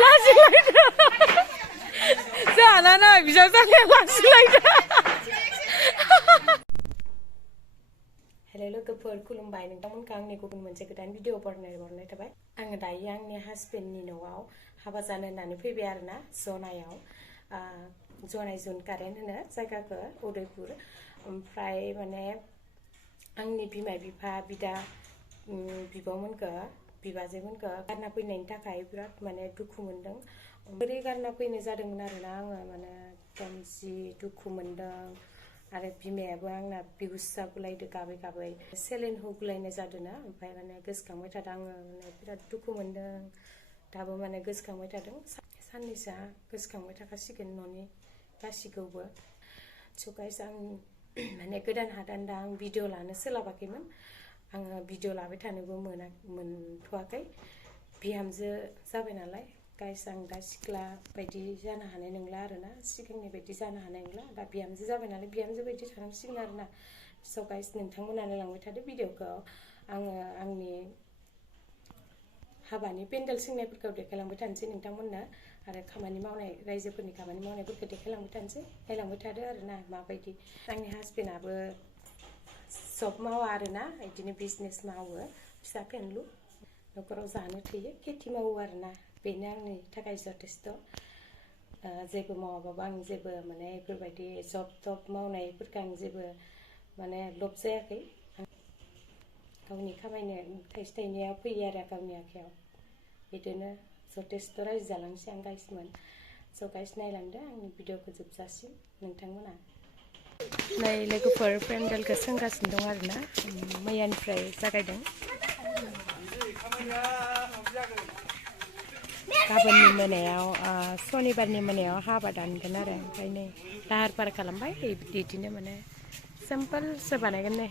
लाजिलायदो जानानै बिजाव जानाया लाजिलायदो हेलो लोगोफोर खुलुमबाय नोंथांमोनखौ आंनि गुबुन मोनसे गोदान भिडिअ बरनाय थाबाय आङो दायो आंनि हासबेन्डनि न'आव हाबा जानो होननानै फैबाय आरोना जनायाव जनाय जुन कारेन्ट होनो जायगाखौ उदयपुर ओमफ्राय माने आंनि बिमा बिफा बिदा बिब'मोनखौ बिबाजैमोनखौ गारना फैनायनि थाखाय बिराद माने दुखु मोनदों बोरै गारना फैनो जादोंमोन आरोना आङो माने एकदम जि दुखु मोनदों आरो बिमायाबो आंना बिहुस्सा गुलायदो गाबै गाबै सेलेन होगुलायनाय जादोंना ओमफ्राय माने गोसोखांबाय थादों आङो माने बिराद दुखु मोनदों दाबो माने गोसोखांबाय थादों साननैसोआ गोसोखांबाय थाखासिगोन न'नि गासिखौबो स' गाइस आं माने गोदान हादान दा आं भिडिअ लानो सोलाबाखैमोन आङो भिडिअ लाबाय थानोबो मोनथ'वाखै बिहामजो जाबाय नालाय गाइस आं दा सिख्ला बायदि जानो हानाय नंला आरोना सिगांनि बायदि जानो हानाय नंला दा बिहामजो जाबाय नालाय बिहामजो बायदि थानांसिगोन आरोना स' गाइस नोंथांमोनानो लांबाय थादो भिडिअखौ आङो आंनि हाबानि पेन्डेल सोंनायफोरखौ देखायलांबाय थानोसै नोंथांमोननो आरो खामानि मावनाय रायजोफोरनि खामानि मावनायफोरखौ देखायलांबाय थानोसै नायलांबाय थादो आरोना माबायदि आंनि हासबेन्डआबो जब मावा आरोना बिदिनो बिजनेस मावो फिसा फेनलु न'खराव जानो थोयो खेथि मावो आरोना बेनो आंनि थाखाय जथेस्थ' जेबो मावाबाबो आं जेबो माने बेफोरबायदि जब टब मावनायफोरखौ आं जेबो माने लब जायाखै गावनि खामायनो थाइसे थाइनैया फैयो आरो गावनि आखायाव बिदिनो जथेस्थ' रायजो जालांसै आं गाइसमोन स' गाइस नायलांदो आंनि भिडिअखौ जोबजासिम नोंथांमोना नै लोगोफोर पेन्डेलखौ सोंगासिनो दं आरोना मैयानिफ्राय जागायदों गाबोननि मोनायाव सनिबारनि मोनायाव हाबा दानगोन आरो ओंखायनो लाहार फाहार खालामबाय बिदिनो माने सिम्पोलसो बानायगोन नै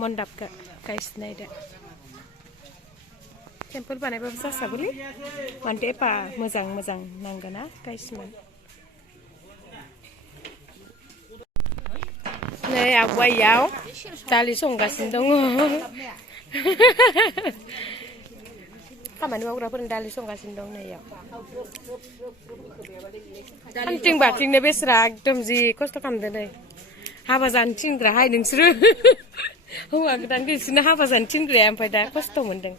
मन्दापखौ गाइस नायदो सिम्पोल बानायबाबो जासाबोलै मानोथो एफा मोजां नांगोना गाइसमोन नै आब'आइयाव दालि संगासिनो दङ खामानि मावग्राफोरनि दालि संगासिनो दं नैयाव हान्थिं बाथिंनो बेसरा एकदम जि खस्थ' खालामदों नै हाबा जानो थिनग्राहाय नोंसोरो हौवा गोदान बिसोरनो हाबा जानो थिनग्राया ओमफ्राय दा खस्थ' मोनदों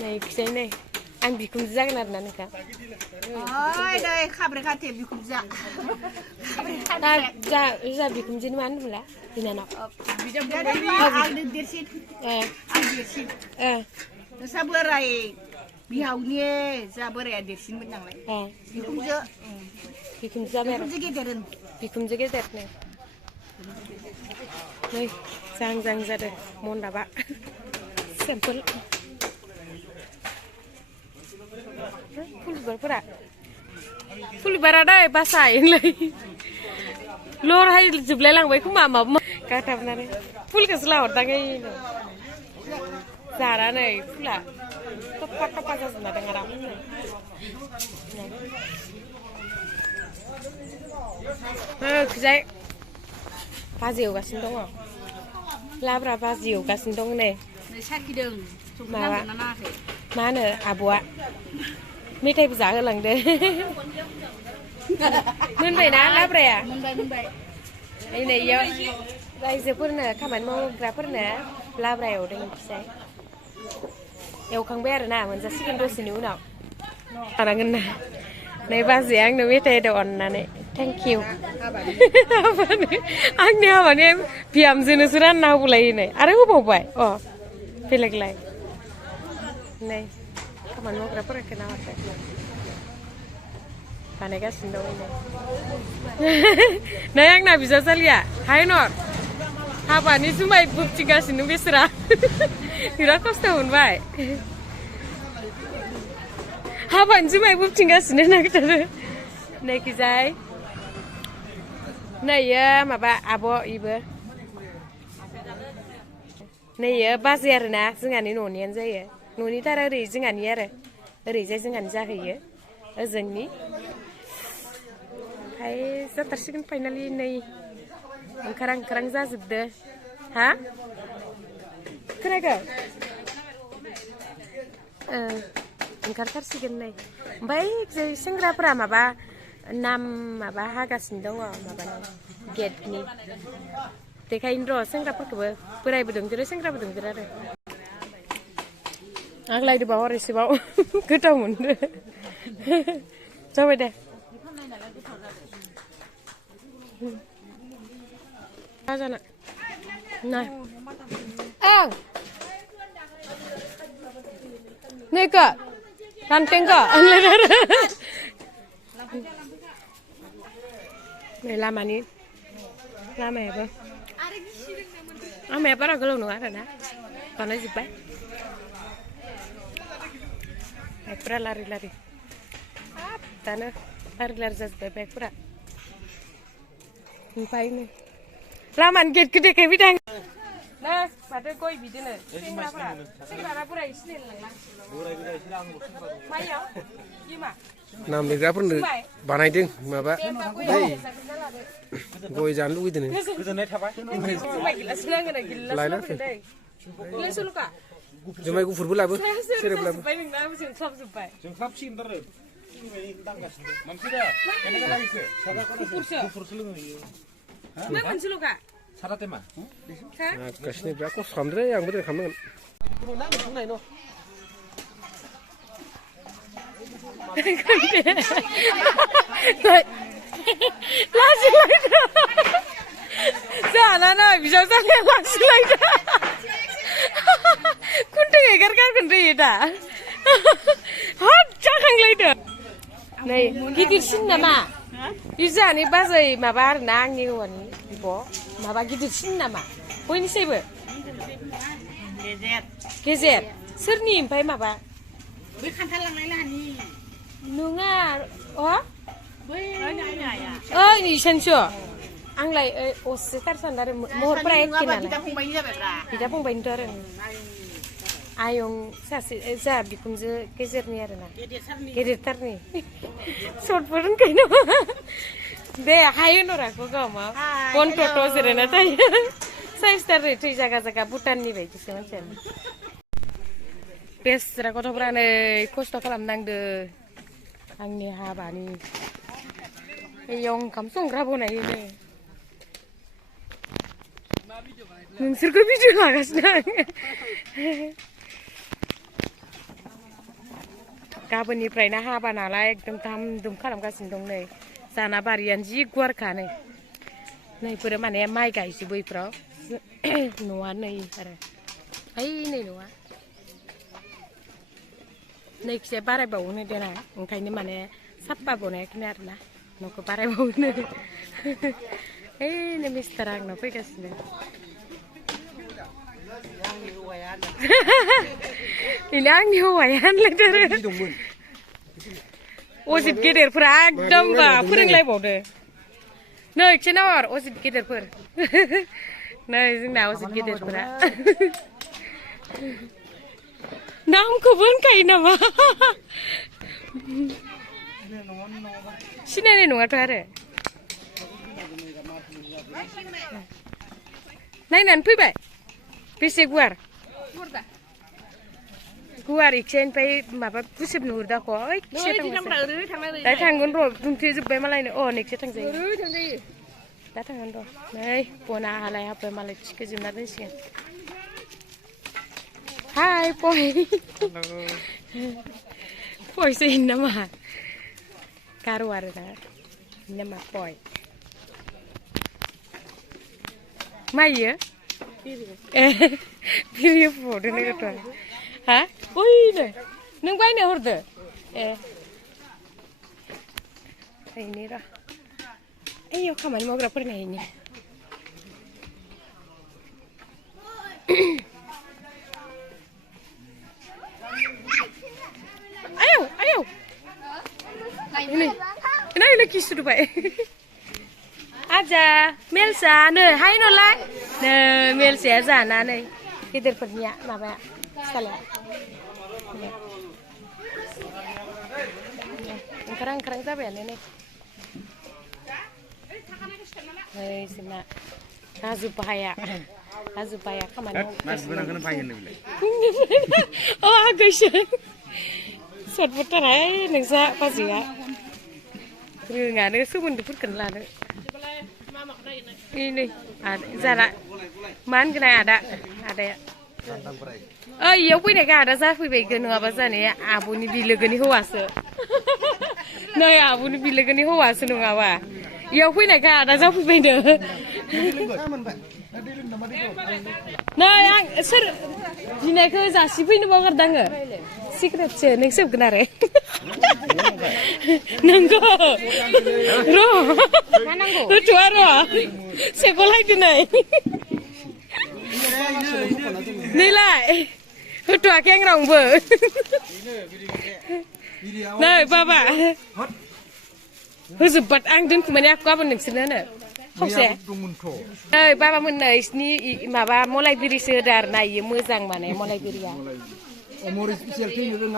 नै खिजाय नै आं बिखुनजो जागोन आरोना नोंखा जा बिखुनजोनि मा होनोमोनला बिनानाव नोंसा बोराय बिहावनि जा बोराया देरसिनमोन नालाय बिखुनजो जाबाय आरो बिखुनजो गेदेर नै जां जादों मन्दाबा सिम्पोल फुल बिबारा दै बासायोलै लरहाय जोबलाय लांबाय खोमा माबा गाथाबनानै फुलखौसो लाहरदाङै जानानै फुला थफा थफा जाजोबना दं आरामनो खिजाय भाजि एवगासिनो दङ लाब्रा भाजि एवगासिनो दं नै माबा मा होनो आब'आ मेथाइबो जाहोलांदो मोनबायना लाब्राया नै इयाव रायजोफोरनो खामानि मावग्राफोरनो लाब्रा एवदों खिजाय एवखांबाय आरोना मोनजासिगोन दसेनि उनाव जानांगोन ना नै बाजैया आंनो मेथाइ होदो अननानै थेंक इउ आंनि हाबानि बिहामजोनोसो रानना होबोलायो नै आरो होबावबाय बेलेगलाय नै खामानि मावग्राफोरखौ नाहरदो बानायगासिनो दं नै आंना बिजावजालिया हाय नर हाबानि जुमाय बोबथिंगासिनो बेसरा बिराद खस्थ' मोनबाय हाबानि जुमाय बोबथिंगासिनो नागिरथारो नैखिजाय नैयो माबा आब' इबो नैयो बाजै आरोना जोंहानि न'नियानो जायो न'नि थारा ओरै जोंहानि आरो ओरैजाय जोंहानि जाहैयो ओजोंनि हाय जाथारसिगोन फाइनालि नै ओंखारां जाजोबदो हा खोनायाखै ओंखारथारसिगोन नै ओमफ्राय जाय सेंग्राफोरा माबा नाम माबा हागासिनो दङ माबानि गेटनि देखायनो र' सेंग्राफोरखौबो बोरायबो दंदेरो सेंग्राबो दंदेरो आरो आग्लायदोबा हर एसेबाव गोथाव मोनदो जाबाय दे जाना nah nih kak ranteng kak nih lamanya apa lamanya apa kalau nggak ada nah karena jipai pura lari tanah lari jipai pura jipai nih laman gede kayak bidang nah pada koi bidene sekarang pura isi lang mayo gimana nam degrapurno बानायदों माबा बै गय जानो लुगैदों गोजोननाय थाबाय लायना फै जुमाय गुफुरबो लाबो सेरेब लाबो जोंख्लाबसिगोन आरो मानसिदा केनेका लागिखो गुफुरसो लोङो मा मोनसेल' का सारा तेमा गासिनो बिराद खस्थ' खालामदोंलै आंबो दिनै खालामनांगोन लासै लायदो जाना बिजाव जानाया लासै लायदो खुन्थै एगारगारगोन दै दा हाब जाखांलायदो नै गिदिरसिन नामा बे जोंहानि बाजै माबा आरोना आंनि हौवानि बिब' माबा गिदिरसिन नामा बयनिसायबो गेजेर सोरनि ओमफ्राय माबा बै खान्थाल लांनाय लाहानि नङा ओइ इसानसो आंलाय असे थारसान आरो महरफोरा एखे नालाय बिदा फंबायनिथ' आरो आयं सासे जा बिखुनजो गेजेरनि आरोना गेदेरथारनि सर्टबो रोंखायो नामा दे हायो नराखौ गावमा गन्थ'थ' जिरायना थायो साइसथार थै जागा जागा भुटाननि बायदिसो मानसियानो बेस्रा गथ'फ्रा नै खस्थ' खालामनांदो आंनि हाबानि एयाव ओंखाम संग्रा बनायो नै नोंसोरखौ भिडिअ लागासिनो आं गाबोननिफ्रायनो हाबा नालाय एकदम धाम धुम खालामगासिनो दं नै जाना बारियानो जि गुवारखा नै नैफोरो माने माइ गायजोबो इफोराव न'आ नै आरो ओइ नै न'आ नैखिजाय बारायबावोनो देना ओंखायनो माने साफा बनायाखैनो आरोना न'खौ बारायबावोनो ओइनो मिस्टारा आंनाव फैगासिनो बेनो आंनि हौवाया होनलायदो अजित गेदेरफोरा एकदम फोरोंलायबावदो नै एसे नाहर अजित गेदेरफोर नै जोंना अजित गेदेरफोरा नामखौबो होनखायो नामा सिनायनाय नङाथ' आरो नायनानै फैबाय बेसे गुवार गुवार इखसे ओमफ्राय माबा गुसेब नुहुरदाख' दा थांगोन र' दुमथेजोब्बाय मालायनो नेक्स्ट थांजायो दा थांगोन र' नै बना हालाय हाब्बाय मालाय थिखोजोबना दोनसिगोन हाय पय पयसो नामा गार' आरोना नामा पय मा इयो बियो फुबावदो नो गथ'आ हा ओइनो नों बायनो हरदो हैनि र' ओइयाव खामानि मावग्राफोरनो हैनि आयौ नै किसुदुबाय आजा मेलसा नै हाय नलाय नै मेलसाया जाना नै गेदेरफोरनिया माबाया फिसालाया ओंखारां जाबायानो नै Hei sena gaswibw khamani oh agusnya satputarai nengsa pasiya ngane somondoफोरखौनो लानो ini zara man kena adanya iyaw fैनायखौ आदा जाफैबाय नङाबा जानाया आब'नि बिलोगोनि हौवासो नै आब'नि बिलोगोनि हौवासो नङाबा इयाव फैनायखौ आदा जाफैबायनो नै आं सोर बिनायखौ जासिफैनो बावगारदों आङो सिक्रेटसो नों सोबगोन आरो नंगौ र' होथ'आ र' सेख'लायदो नै नैलाय होथ'आखै आं रावनोबो नै बाबा होजोब्बा आं दोनखुमानि आखु गाबोन नोंसोरनो होनो खावसे नै बाबा मोननो इसनि माबा मलायबिरिसो होदो आरो ना इयो मोजां माने मलायबिरिया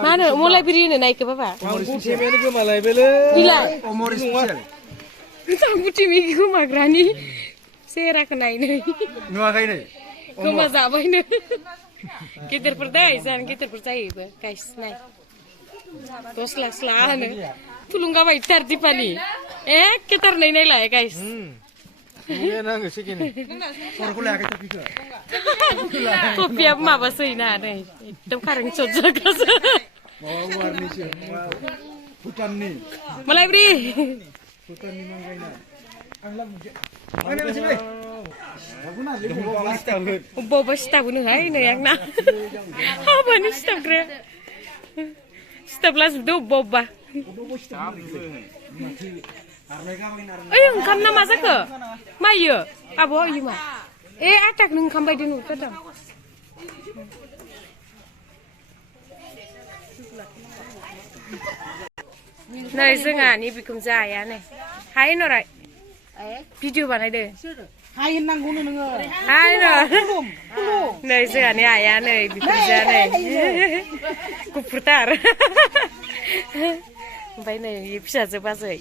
मा होनो मलायबिरि होनो ना इखो बाबा इलाय जांबुथिमि गोमाग्रानि सेहेराखौ नायनो नुवाखैनो गोमा जाबायनो गिदिरफोर दै जानो गिदिरफोर जायोबो गाइस नाय गस्ला स्ला होनो थुलुंगा बायथार दिपानि एखेथारनै नायलाय गाइस टपिया माबासै ना नै एकदम कारेन्ट सर्ट जागासो मलायबिरि अबा सिथाबो नोहाय नै आंना हाबानि सिथाबग्रा सिथाबलाजोबदो अबा ओइ ओंखाम ना मा जाखो मा इयो आब' इयो मा आटाखौनो ओंखाम बायदि नुथारदों नै जोंहानि बिखुनजो आइया नै हाय नराय भिडिअ बानायदो हाय होननांगौनो नोङो हाय न' नै जोंहानि आइया नै बिखुनजोआ नै गुफुरथार ओमफ्राय नै फिसाजो बाजै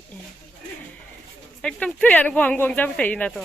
एकदम थैयानो गहां गहां जाबाय थायोनाथ'